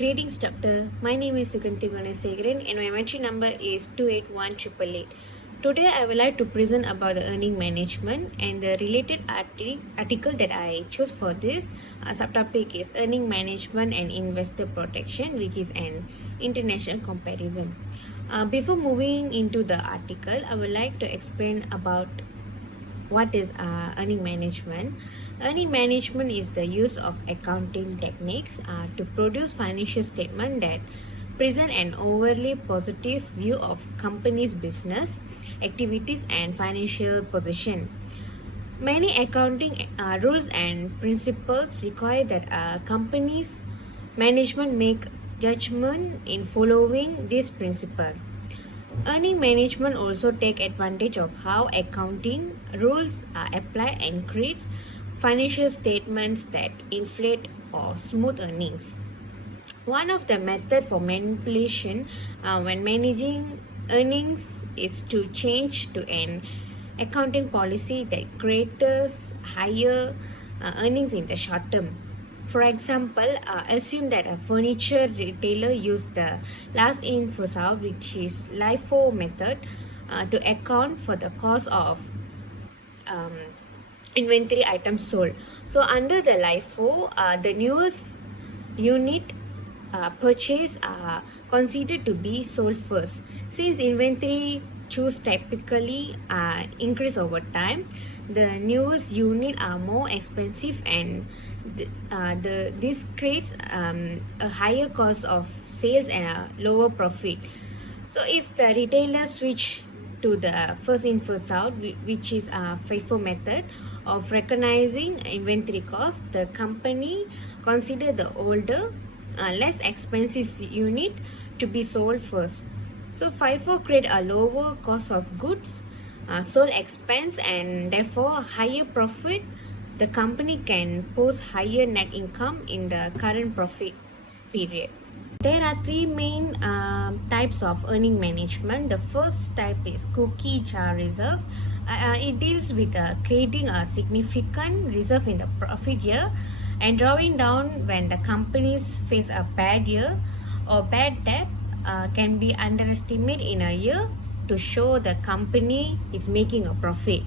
Greetings, doctor. My name is Suganthi Gunasekaran and my MATRIC number is 281888. Today, I would like to present about the earning management and the related article that I chose for this subtopic is earning management and investor protection, which is an international comparison. Before moving into the article, I would like to explain about what is earning management. Earning management is the use of accounting techniques to produce financial statements that present an overly positive view of company's business activities and financial position. Many accounting rules and principles require that a company's management make judgment in following this principle. Earning management also take advantage of how accounting rules are applied and creates financial statements that inflate or smooth earnings. One of the methods for manipulation when managing earnings is to change to an accounting policy that creates higher earnings in the short term. For example, assume that a furniture retailer used the last in first out, which is LIFO method, to account for the cost of inventory items sold. So under the LIFO, the newest unit purchase are considered to be sold first. Since inventory choose typically increase over time, the newest unit are more expensive and this creates a higher cost of sales and a lower profit. So if the retailer switch to the first in first out, which is a FIFO method of recognizing inventory cost, the company consider the older less expensive unit to be sold first. So FIFO create a lower cost of goods sold expense and therefore higher profit. The company can post higher net income in the current profit period. There are three main types of earning management. The first type is cookie jar reserve. It deals with creating a significant reserve in the profit year and drawing down when the companies face a bad year or bad debt can be underestimated in a year to show the company is making a profit.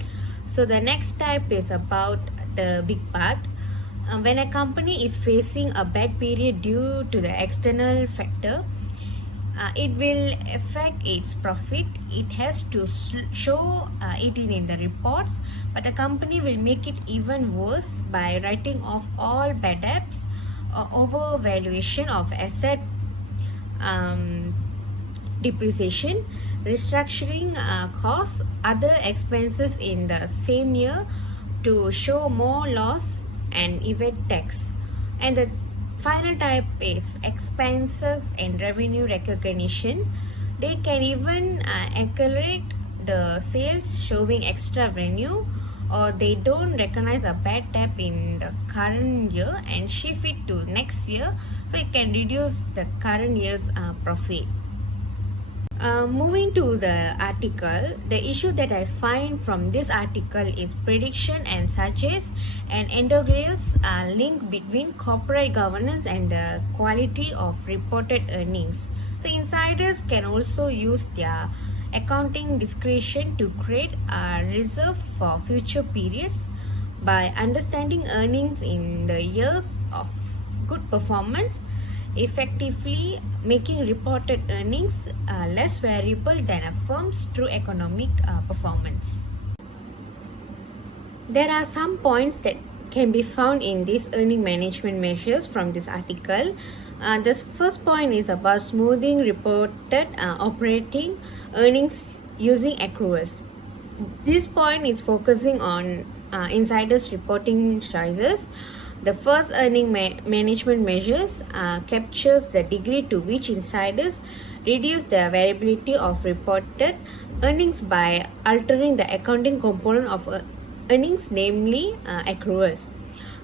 So the next type is about the big part. When a company is facing a bad period due to the external factor, it will affect its profit. It has to show it in the reports, but the company will make it even worse by writing off all bad debts, overvaluation of asset, depreciation, restructuring costs, other expenses in the same year to show more loss and evade tax. And the final type is expenses and revenue recognition. They can even accelerate the sales showing extra revenue, or they don't recognize a bad debt in the current year and shift it to next year, so it can reduce the current year's profit. Moving to the article, the issue that I find from this article is prediction and suggests an endogenous link between corporate governance and the quality of reported earnings. So insiders can also use their accounting discretion to create a reserve for future periods by understanding earnings in the years of good performance, effectively making reported earnings less variable than a firm's true economic performance. There are some points that can be found in these earning management measures from this article. The first point is about smoothing reported operating earnings using accruals. This point is focusing on insiders reporting choices. The first earning management measures captures the degree to which insiders reduce the variability of reported earnings by altering the accounting component of earnings, namely accruals.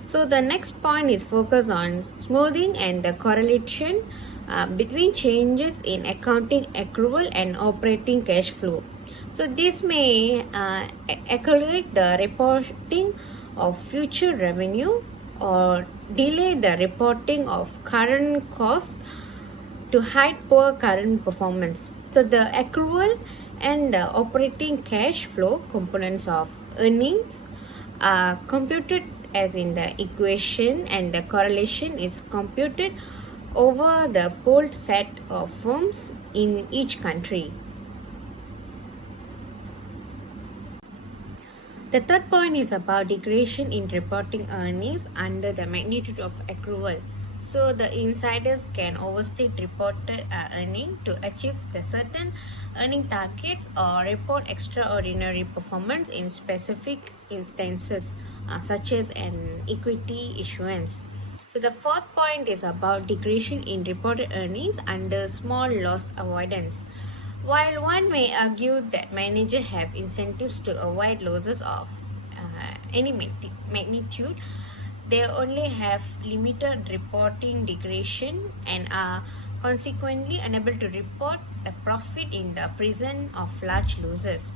So the next point is focused on smoothing and the correlation between changes in accounting accrual and operating cash flow. So this may accelerate the reporting of future revenue or delay the reporting of current costs to hide poor current performance. So the accrual and the operating cash flow components of earnings are computed as in the equation, and the correlation is computed over the pooled set of firms in each country. The third point is about degradation in reporting earnings under the magnitude of accrual. So the insiders can overstate reported earning to achieve the certain earning targets or report extraordinary performance in specific instances, such as an equity issuance. So the fourth point is about degradation in reported earnings under small loss avoidance. While one may argue that managers have incentives to avoid losses of any magnitude, they only have limited reporting degradation and are consequently unable to report a profit in the presence of large losses.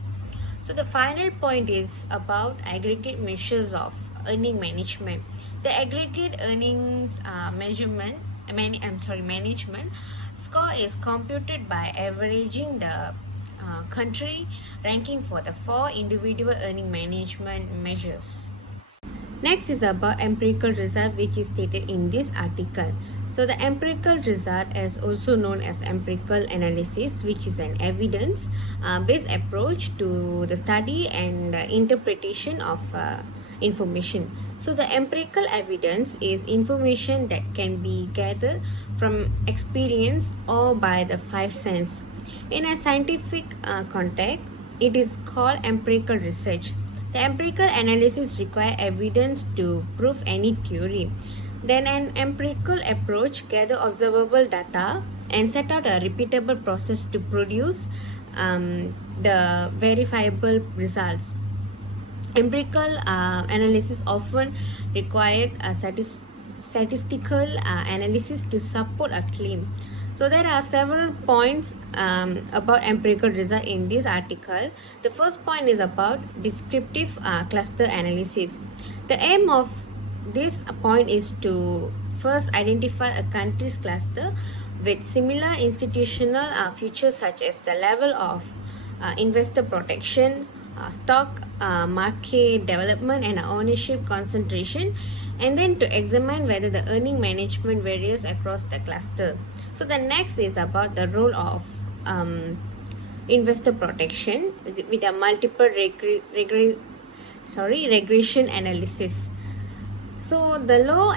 So the final point is about aggregate measures of earning management. The aggregate earnings management score is computed by averaging the country ranking for the four individual earning management measures. Next is about empirical result, which is stated in this article. So the empirical result is also known as empirical analysis, which is an evidence-based approach to the study and the interpretation of information. So the empirical evidence is information that can be gathered from experience or by the five senses. In a scientific context, it is called empirical research. The empirical analysis requires evidence to prove any theory. Then an empirical approach gather observable data and set out a repeatable process to produce the verifiable results. Empirical analysis often required a statistical analysis to support a claim. So there are several points about empirical result in this article. The first point is about descriptive cluster analysis. The aim of this point is to first identify a country's cluster with similar institutional features, such as the level of investor protection, stock market development, and ownership concentration, and then to examine whether the earning management varies across the cluster. So the next is about the role of investor protection with a multiple regression analysis. So the low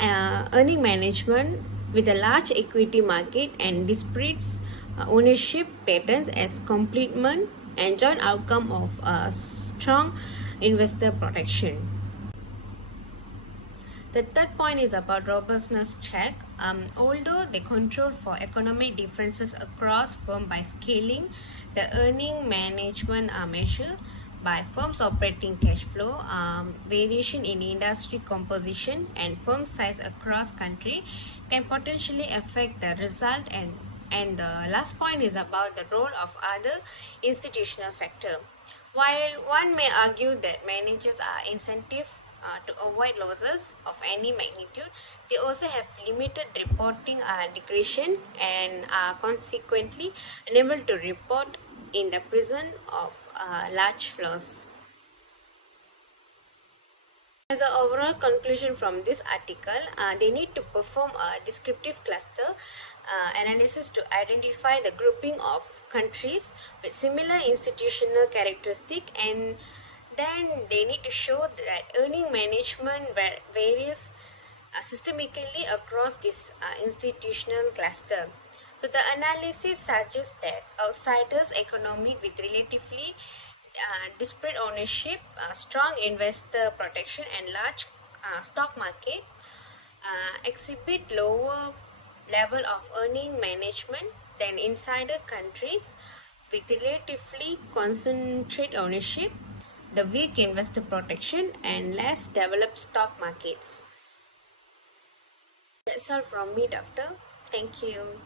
earning management with a large equity market and disparate ownership patterns as complement and joint outcome of strong investor protection. The third point is about robustness check. Although they control for economic differences across firm by scaling, the earning management are measured by firms' operating cash flow, variation in industry composition, and firm size across country can potentially affect the result. And the last point is about the role of other institutional factor. While one may argue that managers are incentive to avoid losses of any magnitude, they also have limited reporting degradation and are consequently unable to report in the presence of large loss. As an overall conclusion from this article, they need to perform a descriptive cluster analysis to identify the grouping of countries with similar institutional characteristic, and then they need to show that earning management varies systemically across this institutional cluster. So the analysis suggests that outsiders economic with relatively disparate ownership, strong investor protection, and large stock market exhibit lower level of earning management than insider countries with relatively concentrated ownership, the weak investor protection, and less developed stock markets. That's all from me, Doctor. Thank you.